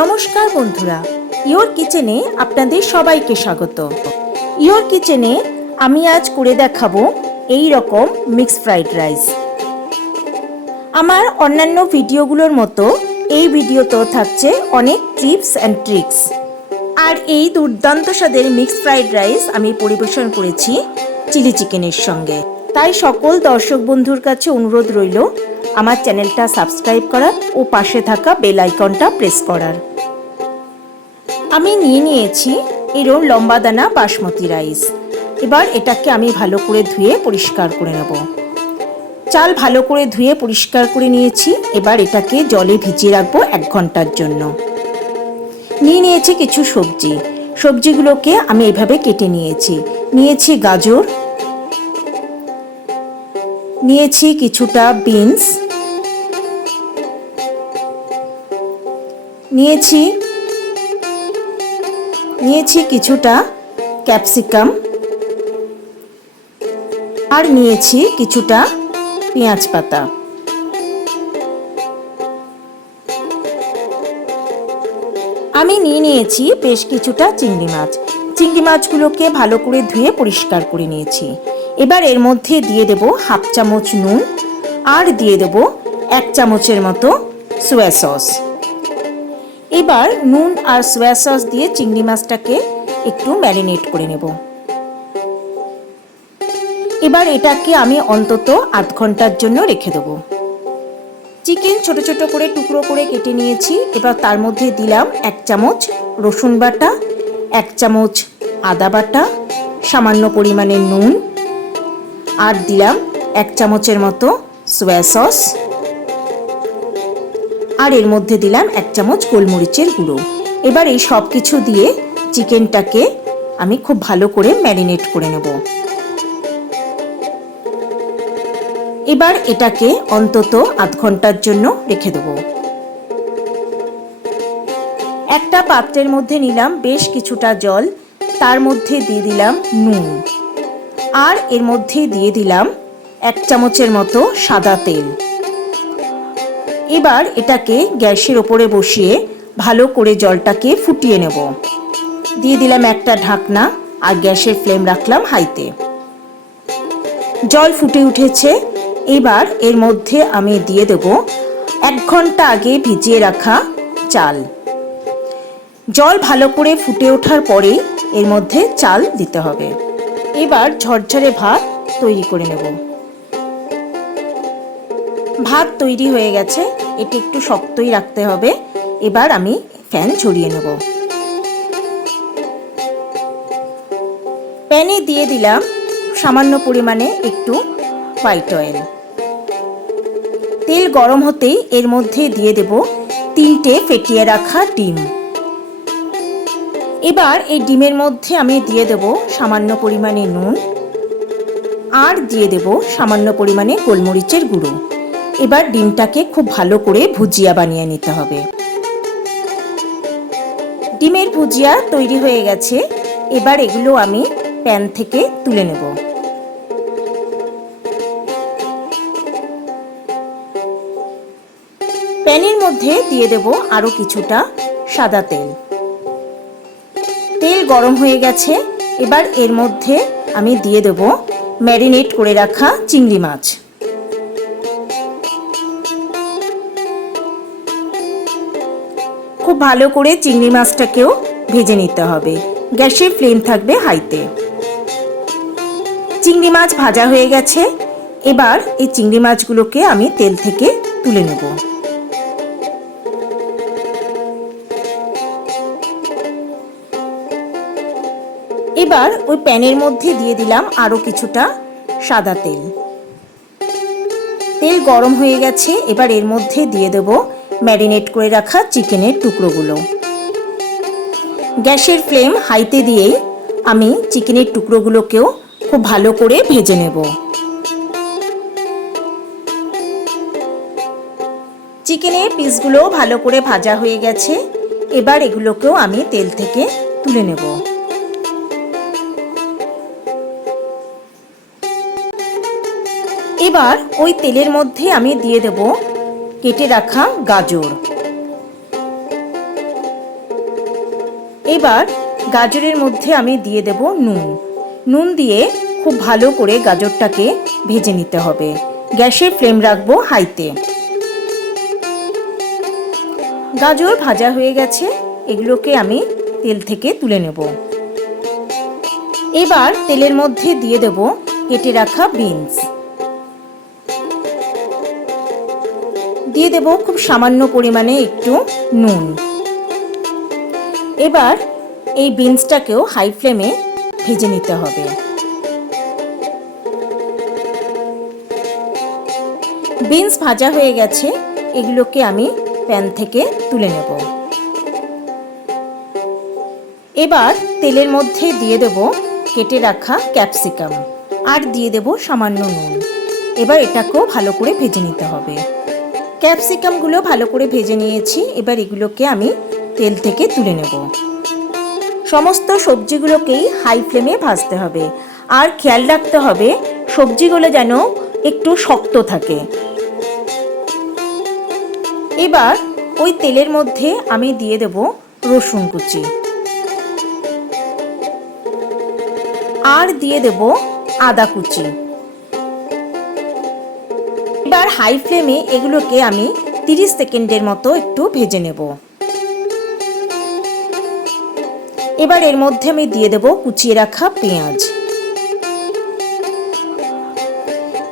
নমস্কার বন্ধুরা, ইয়োর কিচেনে আপনাদের সবাইকে স্বাগত। ইয়োর কিচেনে আমি আজ করে দেখাবো এই রকম মিক্স ফ্রাইড রাইস। আমার অন্যান্য ভিডিওগুলোর মতো এই ভিডিওতেও থাকছে অনেক টিপস অ্যান্ড ট্রিক্স। আর এই দুর্দান্ত স্বাদের মিক্স ফ্রাইড রাইস আমি পরিবেশন করেছি চিলি চিকেনের সঙ্গে। তাই সকল দর্শক বন্ধুর কাছে অনুরোধ রইল আমার চ্যানেলটা সাবস্ক্রাইব করার ও পাশে থাকা বেল আইকনটা প্রেস করার। আমি নিয়েছি এরকম লম্বা দানা বাসমতি রাইস। এবার এটাকে আমি ভালো করে ধুয়ে পরিষ্কার করে নেব। চাল ভালো করে ধুয়ে পরিষ্কার করে নিয়েছি। এবার এটাকে জলে ভিজিয়ে রাখবো 1 ঘন্টার জন্য। নিয়েছি কিছু সবজিগুলোকে আমি এভাবে কেটে নিয়েছি গাজর, নিয়েছি কিছুটা বিনস, নিয়েছি কিছুটা ক্যাপসিকাম, আর নিয়েছি কিছুটা পেঁয়াজ পাতা। আমি নিয়েছি বেশ কিছুটা চিংড়ি মাছগুলোকে ভালো করে ধুয়ে পরিষ্কার করে নিয়েছি। এবার এর মধ্যে দিয়ে দেব 1/2 চামচ নুন, আর দিয়ে দেব 1 চামচের মতো সোয়া সস। এবার নুন আর সোয়া সস দিয়ে চিংড়ি মাছটাকে একটু ম্যারিনেট করে নেব। এবার এটাকে আমি অন্তত 1/2 ঘন্টার জন্য রেখে দেব। চিকেন ছোট ছোট করে টুকরো করে কেটে নিয়েছি। এবার তার মধ্যে দিলাম 1 চামচ রসুন বাটা, 1 চামচ আদা বাটা, সামান্য পরিমাণে নুন, আর দিলাম 1 চামচের মতো সোয়া সস, আর এর মধ্যে দিলাম 1 চামচ গোলমরিচের গুঁড়ো। এবার এই সব কিছু দিয়ে চিকেনটাকে আমি খুব ভালো করে ম্যারিনেট করে নেব। এবার এটাকে অন্তত 1/2 ঘন্টার জন্য রেখে দেব। একটা পাত্রের মধ্যে নিলাম বেশ কিছুটা জল, তার মধ্যে দিয়ে দিলাম নুন, আর এর মধ্যে দিয়ে দিলাম 1 চামচের মতো সাদা তেল। এবার এটাকে গ্যাসের ওপরে বসিয়ে ভালো করে জলটাকে ফুটিয়ে নেব। দিয়ে দিলাম একটা ঢাকনা, আর গ্যাসের ফ্লেম রাখলাম হাইতে। জল ফুটে উঠেছে। এবার এর মধ্যে আমি দিয়ে দেব 1 ঘন্টা আগে ভিজিয়ে রাখা চাল। জল ভালো করে ফুটে ওঠার পরেই এর মধ্যে চাল দিতে হবে। এবার ঝরঝরে ভাত তৈরি করে নেব। ভাত তৈরি হয়ে গেছে, এটি একটু শক্তই রাখতে হবে। এবার আমি ফ্যান ঝরিয়ে নেব। প্যানে দিয়ে দিলাম সামান্য পরিমাণে একটু হোয়াইট অয়েল। তেল গরম হতেই এর মধ্যে দিয়ে দেব 3টে ফেটিয়ে রাখা ডিম। এবার এই ডিমের মধ্যে আমি দিয়ে দেব সামান্য পরিমাণে নুন, আর দিয়ে দেব সামান্য পরিমাণে গোলমরিচের গুঁড়ো। এবার ডিমটাকে খুব ভালো করে ভুজিয়া বানিয়ে নিতে হবে। ডিমের ভুজিয়া তৈরি হয়ে গেছে। এবার এগুলো আমি প্যান থেকে তুলে নেব। প্যানের মধ্যে দিয়ে দেব আরো কিছুটা সাদা তেল। তেল গরম হয়ে গেছে। এবার এর মধ্যে আমি দিয়ে দেব ম্যারিনেট করে রাখা চিংড়ি মাছ। খুব ভালো করে চিংড়ি মাছটাকেও ভেজে নিতে হবে। গ্যাসের ফ্লেম থাকবে হাইতে। চিংড়ি মাছ ভাজা হয়ে গেছে। এবার এই চিংড়ি মাছগুলোকে আমি তেল থেকে তুলে নেব। এবার ওই প্যানের মধ্যে দিয়ে দিলাম আরো কিছুটা সাদা তেল। তেল গরম হয়ে গেছে। এবার এর মধ্যে দিয়ে দেব ম্যারিনেট করে রাখা চিকেনের টুকরোগুলো। গ্যাসের ফ্লেম হাইতে দিয়েই আমি চিকেনের টুকরোগুলোকেও খুব ভালো করে ভেজে নেব। চিকেনের পিসগুলো ভালো করে ভাজা হয়ে গেছে। এবার এগুলোকেও আমি তেল থেকে তুলে নেব। এবার ওই তেলের মধ্যে আমি দিয়ে দেব কেটে রাখা গাজর। এবার গাজরের মধ্যে আমি দিয়ে দেব নুন। নুন দিয়ে খুব ভালো করে গাজরটাকে ভেজে নিতে হবে। গ্যাসের ফ্লেম রাখবো হাইতে। গাজর ভাজা হয়ে গেছে, এগুলোকে আমি তেল থেকে তুলে নেব। এবার তেলের মধ্যে দিয়ে দেব কেটে রাখা বিনস। দিয়ে দেব খুব সামান্য পরিমাণে একটু নুন। এবার এই বিনসটাকেও হাই ফ্লেমে ভেজে নিতে হবে। বিনস ভাজা হয়ে গেছে, এগুলোকে আমি প্যান থেকে তুলে নেব। এবার তেলের মধ্যে দিয়ে দেব কেটে রাখা ক্যাপসিকাম আর দিয়ে দেব সামান্য নুন। এবার এটাকেও ভালো করে ভেজে নিতে হবে। ক্যাপসিকামগুলো ভালো করে ভেজে নিয়েছি, এবার এগুলোকে আমি তেল থেকে তুলে নেব। সমস্ত সবজিগুলোকেই হাই ফ্লেমে ভাজতে হবে, আর খেয়াল রাখতে হবে সবজিগুলো যেন একটু শক্ত থাকে। এবার ওই তেলের মধ্যে আমি দিয়ে দেব রসুন কুচি আর দিয়ে দেব আদা কুচি। এবার হাই ফ্লেমে এগুলোকে আমি 30 সেকেন্ডের মতো একটু ভেজে নেব। এবার এর মধ্যে আমি দিয়ে দেব কুচিয়ে রাখা পেঁয়াজ।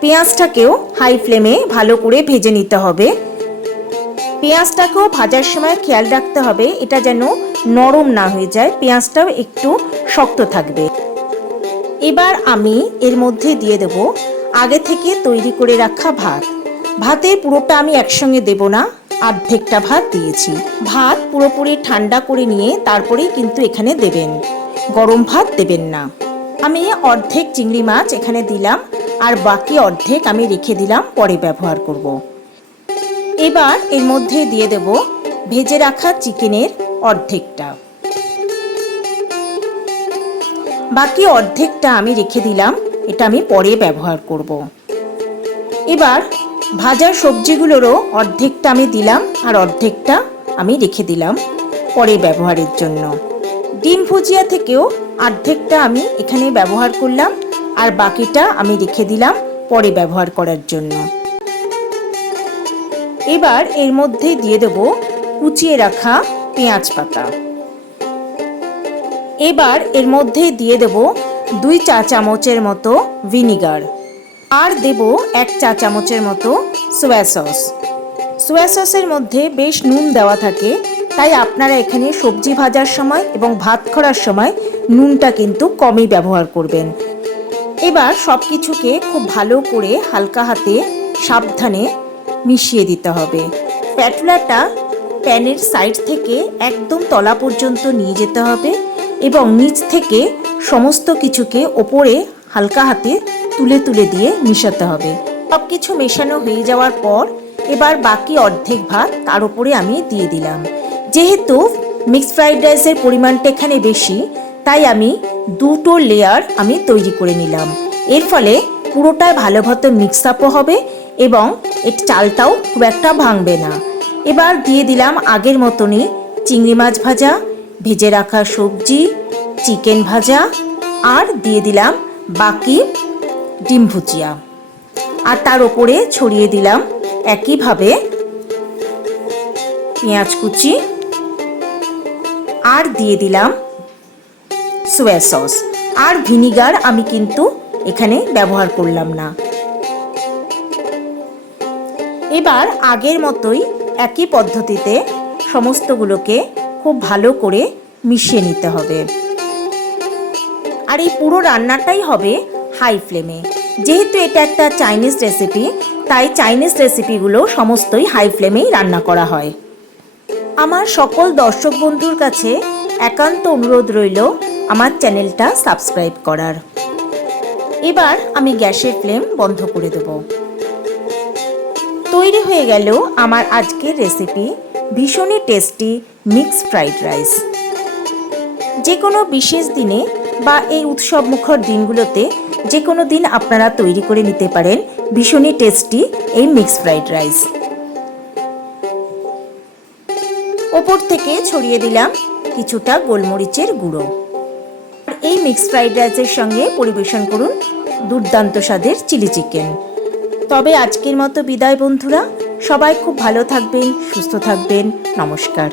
পেঁয়াজটাকেও হাই ফ্লেমে ভালো করে ভেজে নিতে হবে। পেঁয়াজটাকেও ভাজার সময় খেয়াল রাখতে হবে এটা যেন নরম না হয়ে যায়, পেঁয়াজটাও একটু শক্ত থাকবে। এবার আমি এর মধ্যে দিয়ে দেব আগে থেকে তৈরি করে রাখা ভাত। ভাতের পুরোটা আমি একসঙ্গে দেব না, অর্ধেকটা ভাত দিয়েছি। ভাত পুরোপুরি ঠান্ডা করে নিয়ে তারপরেই কিন্তু এখানে দেবেন, গরম ভাত দেবেন না। আমি অর্ধেক চিংড়ি মাছ এখানে দিলাম, আর বাকি অর্ধেক আমি রেখে দিলাম, পরে ব্যবহার করব। এবার এর মধ্যে দিয়ে দেব ভেজে রাখা চিকেনের অর্ধেকটা, বাকি অর্ধেকটা আমি রেখে দিলাম, এটা আমি পরে ব্যবহার করব। এবার ভাজা সবজিগুলোরও অর্ধেকটা আমি দিলাম, আর অর্ধেকটা আমি রেখে দিলাম পরে ব্যবহারের জন্য। ডিম ভুজিয়া থেকেও অর্ধেকটা আমি এখানে ব্যবহার করলাম, আর বাকিটা আমি রেখে দিলাম পরে ব্যবহার করার জন্য। এবার এর মধ্যে দিয়ে দেব কুচিয়ে রাখা পেঁয়াজ পাতা। এবার এর মধ্যে দিয়ে দেব 2 চা চামচের মতো ভিনিগার, আর দেব 1 চা চামচের মতো সোয়া সস। সোয়া সসের মধ্যে বেশ নুন দেওয়া থাকে, তাই আপনারা এখানে সবজি ভাজার সময় এবং ভাত করার সময় নুনটা কিন্তু কমই ব্যবহার করবেন। এবার সব কিছুকে খুব ভালো করে হালকা হাতে সাবধানে মিশিয়ে দিতে হবে। স্প্যাটুলাটা প্যানের সাইড থেকে একদম তলা পর্যন্ত নিয়ে যেতে হবে এবং নিচ থেকে সমস্ত কিছুকে ওপরে হালকা হাতে তুলে তুলে দিয়ে মিশাতে হবে। সব কিছু মেশানো হয়ে যাওয়ার পর এবার বাকি অর্ধেক ভাত তার উপরে আমি দিয়ে দিলাম। যেহেতু মিক্সড ফ্রাইড রাইসের পরিমাণটা এখানে বেশি, তাই আমি 2টো লেয়ার আমি তৈরি করে নিলাম। এর ফলে পুরোটাই ভালো মতো মিক্স আপও হবে এবং এর চালটাও খুব একটা ভাঙবে না। এবার দিয়ে দিলাম আগের মতনই চিংড়ি মাছ ভাজা, ভেজে রাখা সবজি, চিকেন ভাজা, আর দিয়ে দিলাম বাকি ডিম ভুজিয়া, আর তার উপরে ছড়িয়ে দিলাম একইভাবে পেঁয়াজ কুচি, আর দিয়ে দিলাম সোয়া সস। আর ভিনিগার আমি কিন্তু এখানে ব্যবহার করলাম না। এবার আগের মতোই একই পদ্ধতিতে সমস্তগুলোকে খুব ভালো করে মিশিয়ে নিতে হবে। আর এই পুরো রান্নাটাই হবে হাই ফ্লেমে। যেহেতু এটা একটা চাইনিজ রেসিপি, তাই চাইনিজ রেসিপিগুলো সমস্তই হাই ফ্লেমেই রান্না করা হয়। আমার সকল দর্শক বন্ধুর কাছে একান্ত অনুরোধ রইল আমার চ্যানেলটা সাবস্ক্রাইব করার। এবার আমি গ্যাসের ফ্লেম বন্ধ করে দেব। তৈরি হয়ে গেল আমার আজকের রেসিপি, ভীষণই টেস্টি মিক্সড ফ্রাইড রাইস। যে কোনো বিশেষ দিনে বা এই উৎসব মুখর দিনগুলোতে যে কোনো দিন আপনারা তৈরি করে নিতে পারেন ভীষণই টেস্টি এই মিক্সড ফ্রাইড রাইস। ওপর থেকে ছড়িয়ে দিলাম কিছুটা গোলমরিচের গুঁড়ো। এই মিক্সড ফ্রাইড রাইসের সঙ্গে পরিবেশন করুন দুর্দান্ত স্বাদের চিলি চিকেন। তবে আজকের মতো বিদায় বন্ধুরা, সবাই খুব ভালো থাকবেন, সুস্থ থাকবেন। নমস্কার।